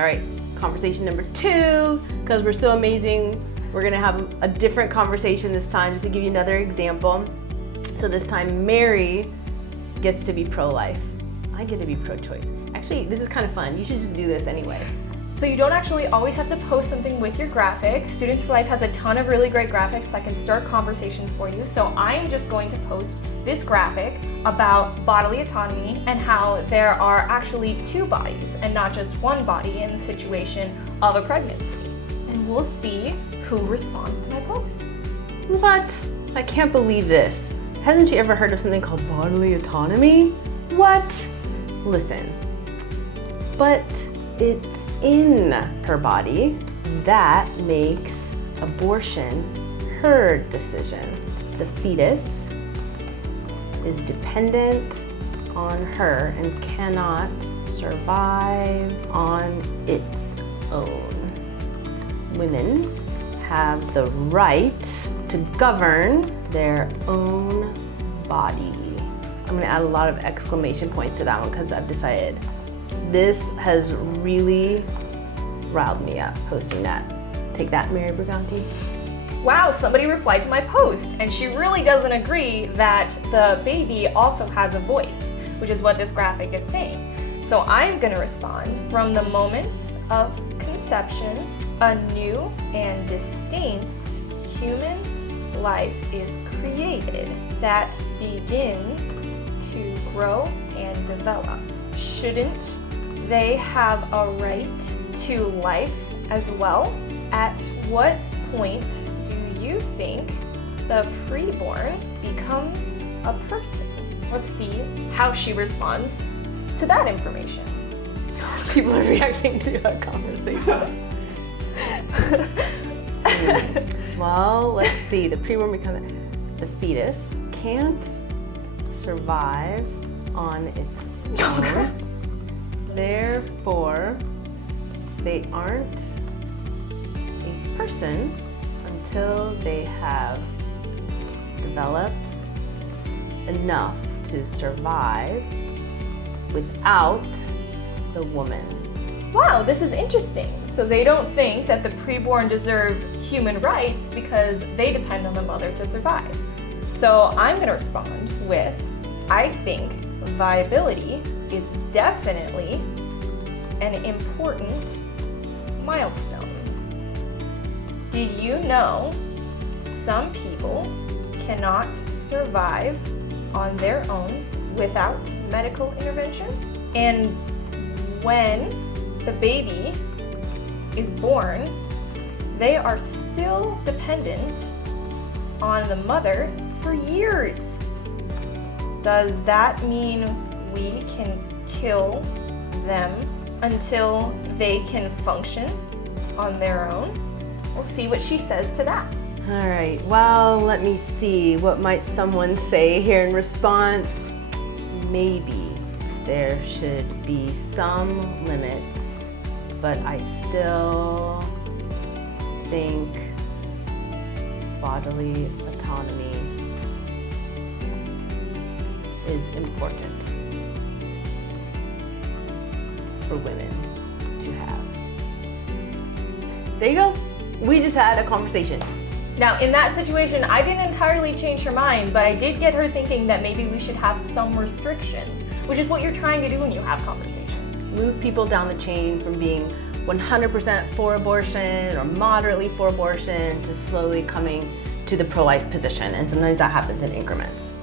All right, conversation number 2, because we're so amazing, we're gonna have a different conversation this time, just to give you another example. So this time, Mary gets to be pro-life. I get to be pro-choice. Actually, this is kind of fun. You should just do this anyway. So you don't actually always have to post something with your graphic. Students for Life has a ton of really great graphics that can start conversations for you. So I'm just going to post this graphic about bodily autonomy and how there are actually 2 bodies and not just one body in the situation of a pregnancy. And we'll see who responds to my post. What? I can't believe this. Hasn't she ever heard of something called bodily autonomy? What? Listen, but it's in her body that makes abortion her decision. The fetus is dependent on her and cannot survive on its own. Women have the right to govern their own body. I'm gonna add a lot of exclamation points to that one because I've decided this has really riled me up posting that. Take that, Mary Briganti. Wow, somebody replied to my post, and she really doesn't agree that the baby also has a voice, which is what this graphic is saying. So I'm gonna respond, from the moment of conception, a new and distinct human life is created that begins to grow and develop. Shouldn't they have a right to life as well? At what point do you think the preborn becomes a person? Let's see how she responds to that information. People are reacting to a conversation. Well, let's see. The preborn becomes the fetus can't survive on its own. Therefore, they aren't a person until they have developed enough to survive without the woman. Wow, this is interesting. So they don't think that the preborn deserve human rights because they depend on the mother to survive. So I'm going to respond with, I think viability is definitely an important milestone. Did you know some people cannot survive on their own without medical intervention? And when the baby is born, they are still dependent on the mother for years. Does that mean we can kill them until they can function on their own? We'll see what she says to that. All right, well, let me see. What might someone say here in response? Maybe there should be some limits, but I still think bodily autonomy is important for women to have. There you go. We just had a conversation. Now, in that situation, I didn't entirely change her mind, but I did get her thinking that maybe we should have some restrictions, which is what you're trying to do when you have conversations. Move people down the chain from being 100% for abortion or moderately for abortion to slowly coming to the pro-life position, and sometimes that happens in increments.